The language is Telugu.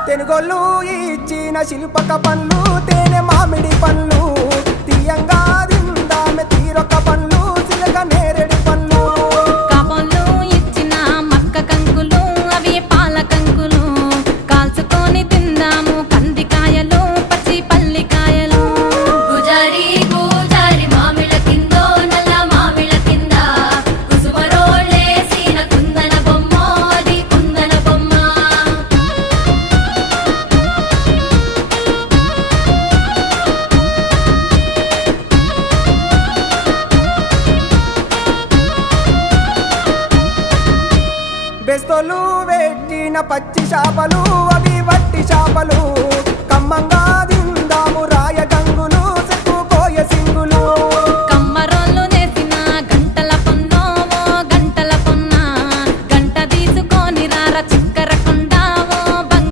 తెనుగోళ్ళు ఇచ్చిన శిల్పక పండ్లు తేనె మామిడి పండ్లు తీయంగా తిందామె తీరొక్క పండ్లు చిలక నేరేడి పండ్లు కాబోళ్ళు ఇచ్చిన మక్క కంకులు అవి పాల కంకులు కాల్చుకొని తిందాము కందికాయలు పచ్చి పల్లికాయలు గుజారి గుజారి మామిళ్ళ కిందో నల్ల మామిళ్ళ కింద కుసుమరోళ్ళేసిన కుందన బొమ్మ అది కుందన బొమ్మ బెస్తోలు పెట్టిన పచ్చి చేపలు అవి వట్టి చేపలు